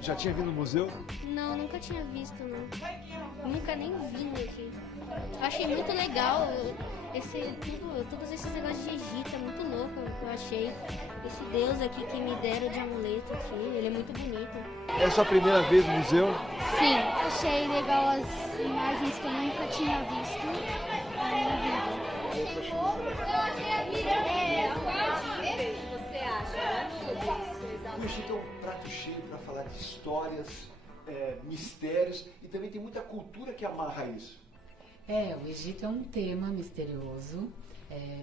Já tinha vindo no museu? Não, nunca tinha visto, não. Nunca nem vim aqui. Eu achei muito legal todos esses negócios de Egito, é muito louco, eu achei. Esse deus aqui que me deram de amuleto aqui, ele é muito bonito. É a sua primeira vez no museu? Sim. Achei legal as imagens que eu nunca tinha visto na minha vida. Eu achei a vida você acha? O Egito é um prato cheio para falar de histórias, mistérios, e também tem muita cultura que amarra isso. O Egito é um tema misterioso,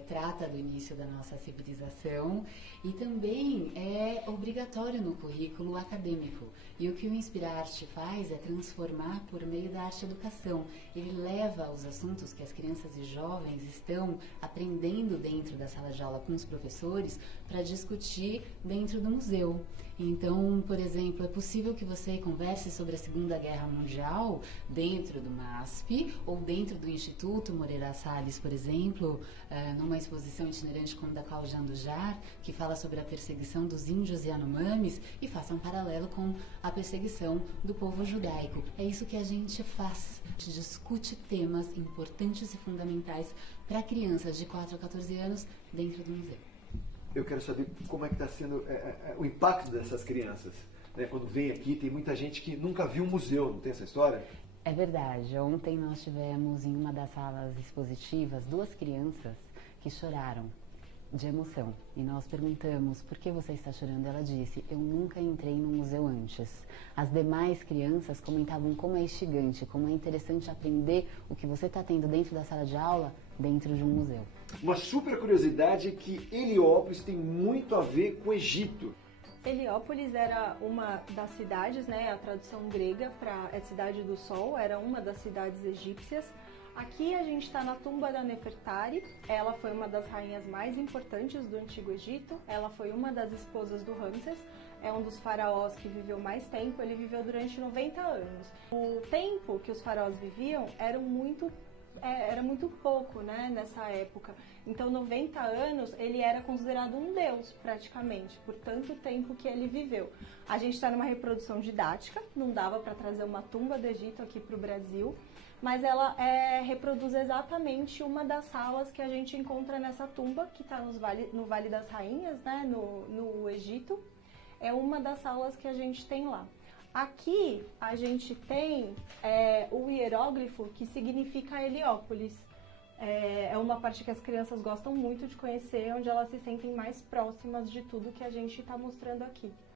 trata do início da nossa civilização e também é obrigatório no currículo acadêmico. E o que o Inspirarte faz é transformar por meio da arte-educação. Ele leva os assuntos que as crianças e jovens estão aprendendo dentro da sala de aula com os professores para discutir dentro do museu. Então, por exemplo, é possível que você converse sobre a Segunda Guerra Mundial dentro do MASP ou dentro do Instituto Moreira Salles, por exemplo, numa exposição itinerante como da Cláudia Andujar, que fala sobre a perseguição dos índios e Yanomamis e faça um paralelo com a perseguição do povo judaico. É isso que a gente faz. A gente discute temas importantes e fundamentais para crianças de 4 a 14 anos dentro do museu. Eu quero saber como é que está sendo o impacto dessas crianças. Né? Quando vem aqui, tem muita gente que nunca viu um museu, não tem essa história? É verdade. Ontem nós tivemos em uma das salas expositivas 2 crianças que choraram de emoção. E nós perguntamos, por que você está chorando? Ela disse, eu nunca entrei num museu antes. As demais crianças comentavam como é instigante, como é interessante aprender o que você está tendo dentro da sala de aula, dentro de um museu. Uma super curiosidade é que Heliópolis tem muito a ver com o Egito. Heliópolis era uma das cidades, né, a tradução grega para Cidade do Sol, era uma das cidades egípcias. Aqui a gente está na tumba da Nefertari, ela foi uma das rainhas mais importantes do Antigo Egito, ela foi uma das esposas do Ramsés, é um dos faraós que viveu mais tempo, ele viveu durante 90 anos. O tempo que os faraós viviam era muito pouco, né, nessa época. Então, 90 anos, ele era considerado um deus, praticamente, por tanto tempo que ele viveu. A gente está numa reprodução didática, não dava para trazer uma tumba do Egito aqui para o Brasil, mas ela reproduz exatamente uma das salas que a gente encontra nessa tumba, que está no Vale das Rainhas, né, no Egito. É uma das salas que a gente tem lá. Aqui a gente tem o hieróglifo que significa Heliópolis. É uma parte que as crianças gostam muito de conhecer, onde elas se sentem mais próximas de tudo que a gente está mostrando aqui.